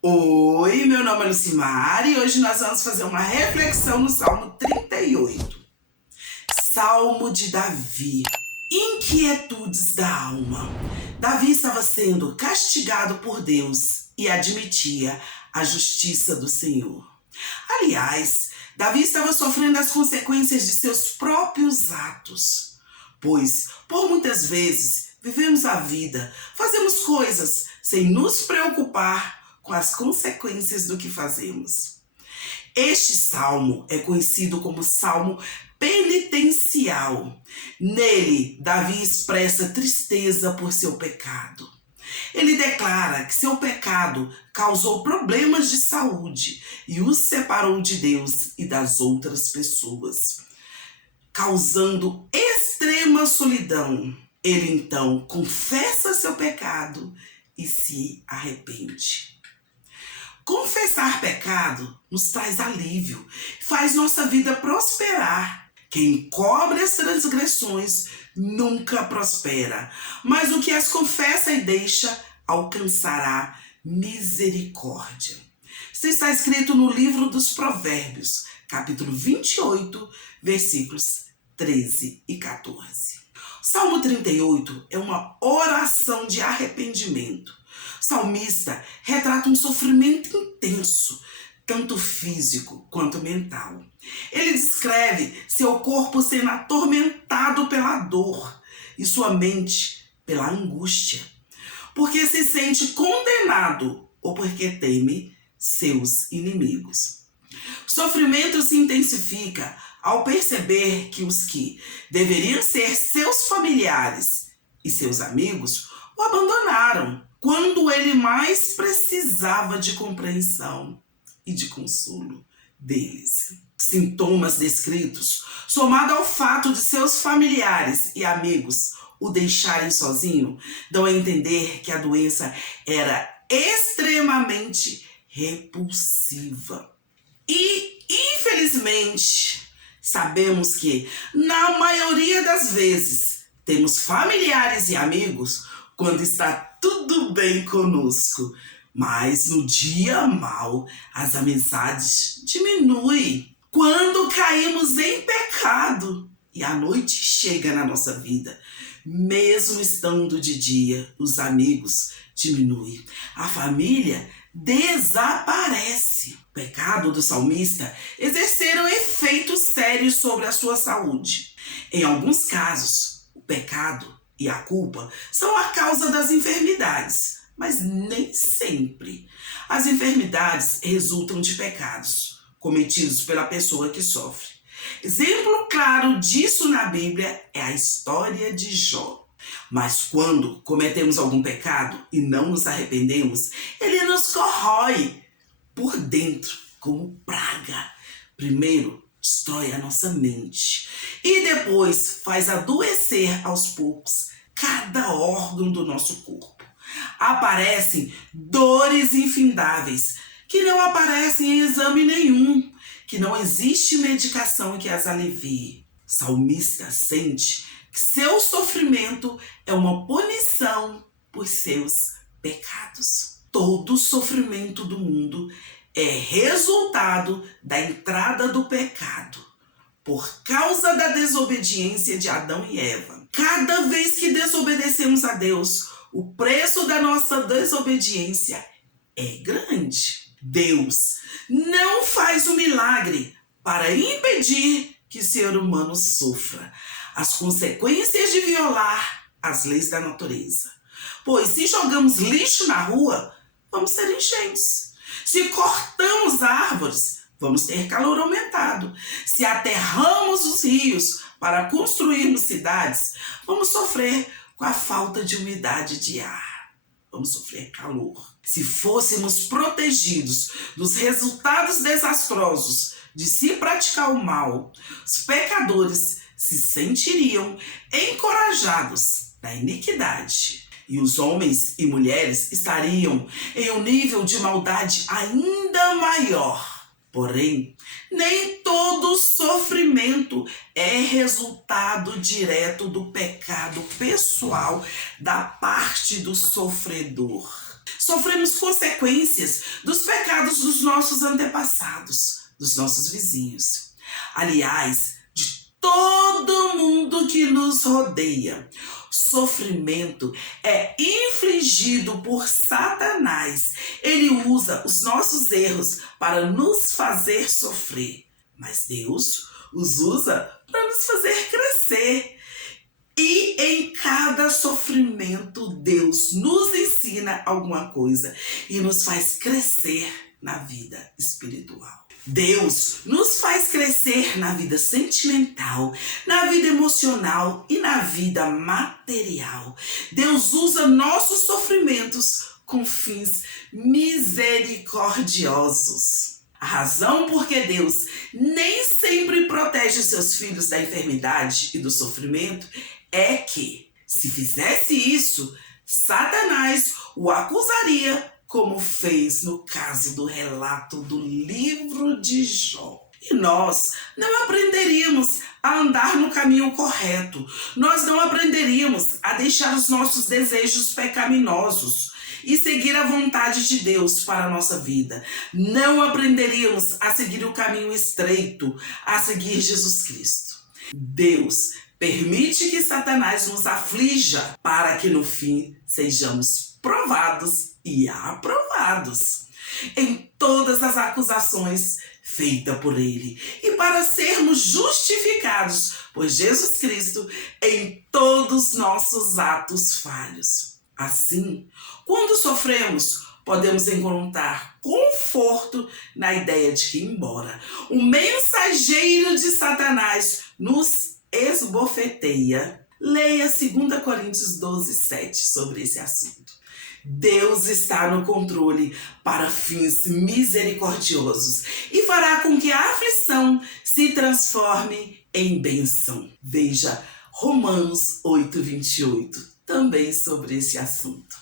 Oi, meu nome é Lucimar e hoje nós vamos fazer uma reflexão no Salmo 38. Salmo de Davi. Inquietudes da alma. Davi estava sendo castigado por Deus e admitia a justiça do Senhor. Aliás, Davi estava sofrendo as consequências de seus próprios atos, pois, por muitas vezes, vivemos a vida, fazemos coisas sem nos preocupar com as consequências do que fazemos. Este salmo é conhecido como salmo penitencial. Nele, Davi expressa tristeza por seu pecado. Ele declara que seu pecado causou problemas de saúde e o separou de Deus e das outras pessoas, causando extrema solidão. Ele então confessa seu pecado e se arrepende. Confessar pecado nos traz alívio, faz nossa vida prosperar. Quem cobre as transgressões nunca prospera, mas o que as confessa e deixa alcançará misericórdia. Isso está escrito no livro dos Provérbios, capítulo 28, versículos 13 e 14. O Salmo 38 é uma oração de arrependimento. O salmista retrata um sofrimento intenso, tanto físico quanto mental. Ele descreve seu corpo sendo atormentado pela dor e sua mente pela angústia, porque se sente condenado ou porque teme seus inimigos. O sofrimento se intensifica ao perceber que os que deveriam ser seus familiares e seus amigos o abandonaram quando ele mais precisava de compreensão e de consolo deles. Sintomas descritos, somado ao fato de seus familiares e amigos o deixarem sozinho, dão a entender que a doença era extremamente repulsiva. E, infelizmente, sabemos que, na maioria das vezes, temos familiares e amigos quando está tudo bem conosco. Mas no dia mau, as amizades diminuem. Quando caímos em pecado e a noite chega na nossa vida, mesmo estando de dia, os amigos diminuem. A família desaparece. O pecado do salmista exerceram efeitos sérios sobre a sua saúde. Em alguns casos, o pecado e a culpa são a causa das enfermidades, mas nem sempre. As enfermidades resultam de pecados cometidos pela pessoa que sofre. Exemplo claro disso na Bíblia é a história de Jó. Mas quando cometemos algum pecado e não nos arrependemos, ele nos corrói por dentro como praga. Primeiro, destrói a nossa mente e depois faz adoecer aos poucos cada órgão do nosso corpo. Aparecem dores infindáveis que não aparecem em exame nenhum, que não existe medicação que as alivie. O salmista sente que seu sofrimento é uma punição por seus pecados. Todo o sofrimento do mundo é resultado da entrada do pecado, por causa da desobediência de Adão e Eva. Cada vez que desobedecemos a Deus, o preço da nossa desobediência é grande. Deus não faz o milagre para impedir que o ser humano sofra as consequências de violar as leis da natureza. Pois se jogamos lixo na rua, vamos ter enchentes. Se cortamos árvores, vamos ter calor aumentado. Se aterramos os rios para construirmos cidades, vamos sofrer com a falta de umidade de ar. Vamos sofrer calor. Se fôssemos protegidos dos resultados desastrosos de se praticar o mal, os pecadores se sentiriam encorajados na iniquidade. E os homens e mulheres estariam em um nível de maldade ainda maior. Porém, nem todo sofrimento é resultado direto do pecado pessoal da parte do sofredor. sofremos consequências dos pecados dos nossos antepassados, dos nossos vizinhos. Aliás, de todo mundo que nos rodeia. Sofrimento é infligido por Satanás. Ele usa os nossos erros para nos fazer sofrer. Mas Deus os usa para nos fazer crescer. E em cada sofrimento, Deus nos ensina alguma coisa e nos faz crescer na vida espiritual. Deus nos faz crescer na vida sentimental, na vida emocional e na vida material. Deus usa nossos sofrimentos com fins misericordiosos. A razão por que Deus nem sempre protege seus filhos da enfermidade e do sofrimento é que, se fizesse isso, Satanás o acusaria, como fez no caso do relato do livro de Jó. E nós não aprenderíamos a andar no caminho correto. Nós não aprenderíamos a deixar os nossos desejos pecaminosos e seguir a vontade de Deus para a nossa vida. Não aprenderíamos a seguir o caminho estreito, a seguir Jesus Cristo. Deus permite que Satanás nos aflija para que no fim sejamos provados e aprovados em todas as acusações feitas por ele e para sermos justificados por Jesus Cristo em todos nossos atos falhos. Assim, quando sofremos, podemos encontrar conforto na ideia de que, embora o mensageiro de Satanás nos esbofeteia, leia 2 Coríntios 12:7 sobre esse assunto. Deus está no controle para fins misericordiosos e fará com que a aflição se transforme em bênção. Veja Romanos 8:28, também sobre esse assunto.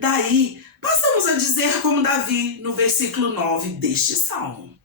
Daí, passamos a dizer como Davi no versículo 9 deste salmo: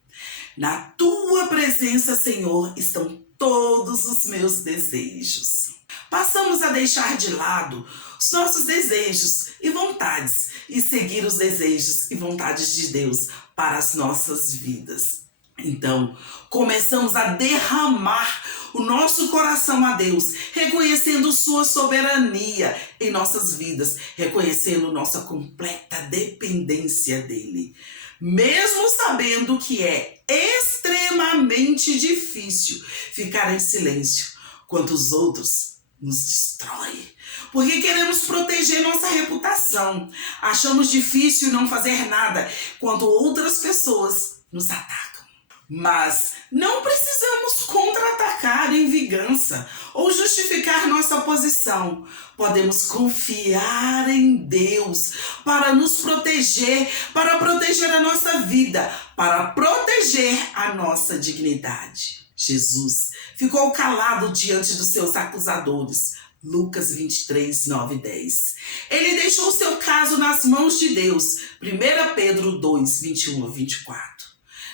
na tua presença, Senhor, estão todos os meus desejos. Passamos a deixar de lado os nossos desejos e vontades e seguir os desejos e vontades de Deus para as nossas vidas. Então, começamos a derramar o nosso coração a Deus, reconhecendo sua soberania em nossas vidas, reconhecendo nossa completa dependência dele. Mesmo sabendo que é extremamente difícil ficar em silêncio quando os outros nos destroem, porque queremos proteger nossa reputação. Achamos difícil não fazer nada quando outras pessoas nos atacam. Mas não precisamos contra-atacar em vingança ou justificar nossa posição. Podemos confiar em Deus para nos proteger, para proteger a nossa vida, para proteger a nossa dignidade. Jesus ficou calado diante dos seus acusadores. Lucas 23, 9 e 10. Ele deixou seu caso nas mãos de Deus. 1 Pedro 2, 21 a 24.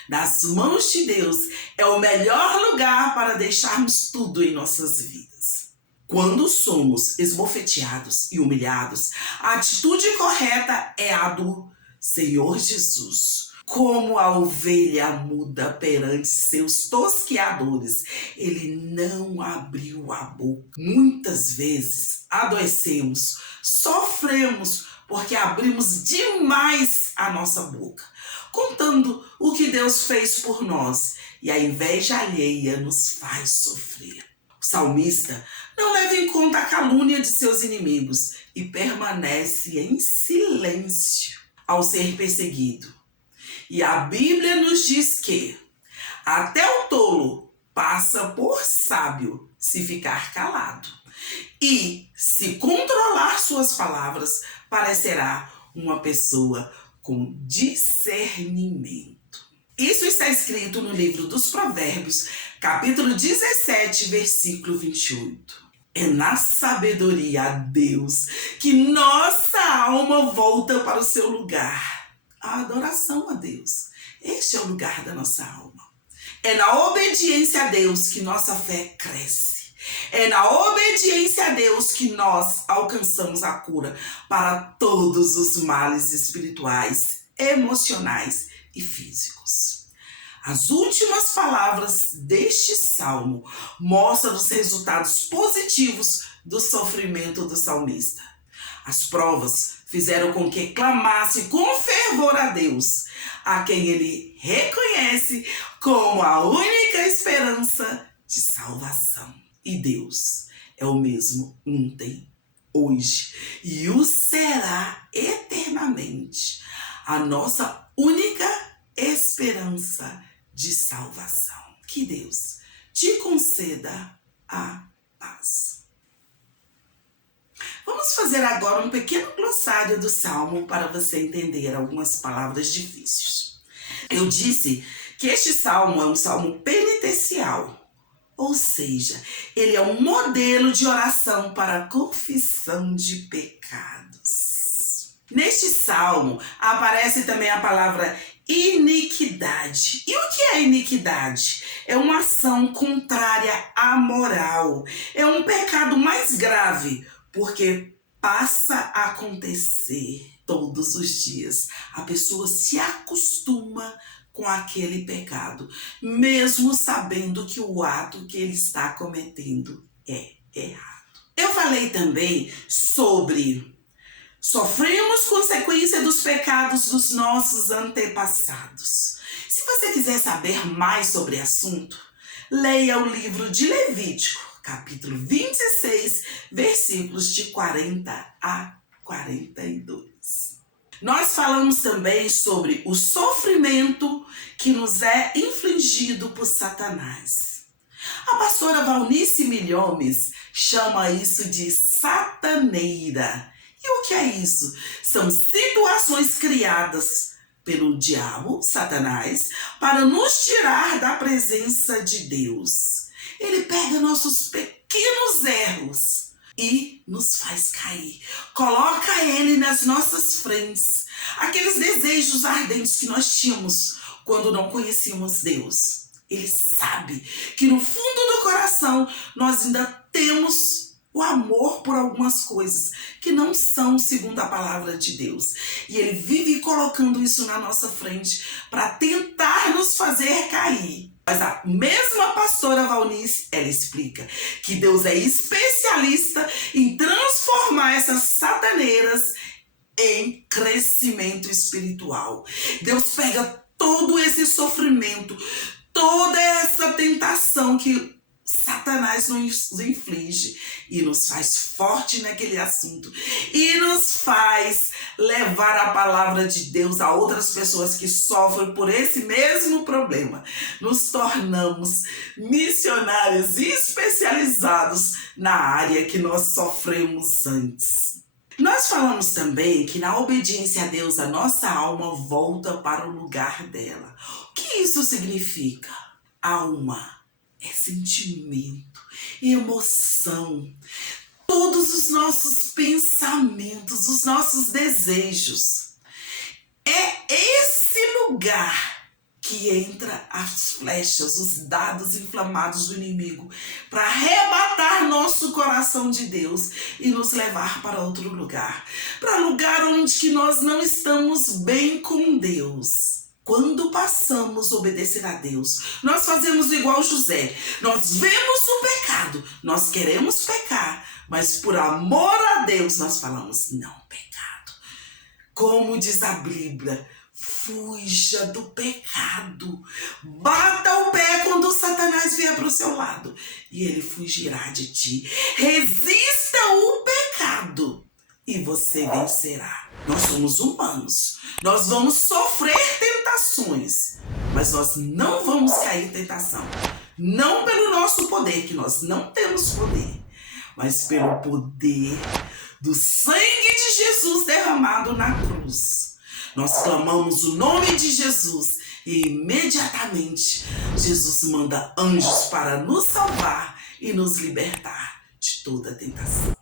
Nas mãos de Deus é o melhor lugar para deixarmos tudo em nossas vidas. Quando somos esbofeteados e humilhados, a atitude correta é a do Senhor Jesus. Como a ovelha muda perante seus tosqueadores, ele não abriu a boca. Muitas vezes adoecemos, sofremos, porque abrimos demais a nossa boca, contando o que Deus fez por nós, e a inveja alheia nos faz sofrer. O salmista não leva em conta a calúnia de seus inimigos e permanece em silêncio ao ser perseguido. E a Bíblia nos diz que até o tolo passa por sábio se ficar calado, e se controlar suas palavras, parecerá uma pessoa com discernimento. Isso está escrito no livro dos Provérbios, capítulo 17, versículo 28. É na sabedoria a Deus que nossa alma volta para o seu lugar. A adoração a Deus. Este é o lugar da nossa alma. É na obediência a Deus que nossa fé cresce. É na obediência a Deus que nós alcançamos a cura para todos os males espirituais, emocionais e físicos. As últimas palavras deste salmo mostram os resultados positivos do sofrimento do salmista. As provas fizeram com que clamasse com fervor a Deus, a quem ele reconhece como a única esperança de salvação. E Deus é o mesmo ontem, hoje e o será eternamente, a nossa única esperança de salvação. Que Deus te conceda a paz. Vamos fazer agora um pequeno glossário do Salmo para você entender algumas palavras difíceis. Eu disse que este Salmo é um Salmo penitencial, ou seja, ele é um modelo de oração para a confissão de pecados. Neste Salmo aparece também a palavra iniquidade. E o que é iniquidade? É uma ação contrária à moral. É um pecado mais grave, porque passa a acontecer todos os dias. A pessoa se acostuma com aquele pecado, mesmo sabendo que o ato que ele está cometendo é errado. Eu falei também sobre sofremos consequência dos pecados dos nossos antepassados. Se você quiser saber mais sobre o assunto, leia o livro de Levítico, capítulo 26, versículos de 40 a 42. Nós falamos também sobre o sofrimento que nos é infligido por Satanás. A pastora Valnice Milhomes chama isso de sataneira. E o que é isso? São situações criadas pelo diabo, Satanás, para nos tirar da presença de Deus. Ele pega nossos pequenos erros e nos faz cair. Coloca ele nas nossas frentes. Aqueles desejos ardentes que nós tínhamos quando não conhecíamos Deus. Ele sabe que no fundo do coração nós ainda temos o amor por algumas coisas que não são segundo a palavra de Deus. E ele vive colocando isso na nossa frente para tentar nos fazer cair. Mas a mesma pastora Valnice, ela explica que Deus é especialista em transformar essas sataneiras em crescimento espiritual. Deus pega todo esse sofrimento, toda essa tentação que Satanás nos inflige e nos faz forte naquele assunto e nos faz levar a palavra de Deus a outras pessoas que sofrem por esse mesmo problema. Nos tornamos missionários especializados na área que nós sofremos antes. Nós falamos também que na obediência a Deus a nossa alma volta para o lugar dela. O que isso significa? Alma é sentimento, emoção, todos os nossos pensamentos, os nossos desejos. É esse lugar que entra as flechas, os dados inflamados do inimigo para arrebatar nosso coração de Deus e nos levar para outro lugar. Para lugar onde que nós não estamos bem com Deus. Quando passamos a obedecer a Deus, nós fazemos igual José. Nós vemos o pecado, nós queremos pecar, mas por amor a Deus nós falamos, não, pecado. Como diz a Bíblia, fuja do pecado. Bata o pé quando Satanás vier para o seu lado e ele fugirá de ti. Resista o pecado e você vencerá. Nós somos humanos. Nós vamos sofrer tentações, mas nós não vamos cair em tentação. Não pelo nosso poder, que nós não temos poder, mas pelo poder do sangue de Jesus derramado na cruz. Nós clamamos o nome de Jesus e imediatamente Jesus manda anjos para nos salvar e nos libertar de toda tentação.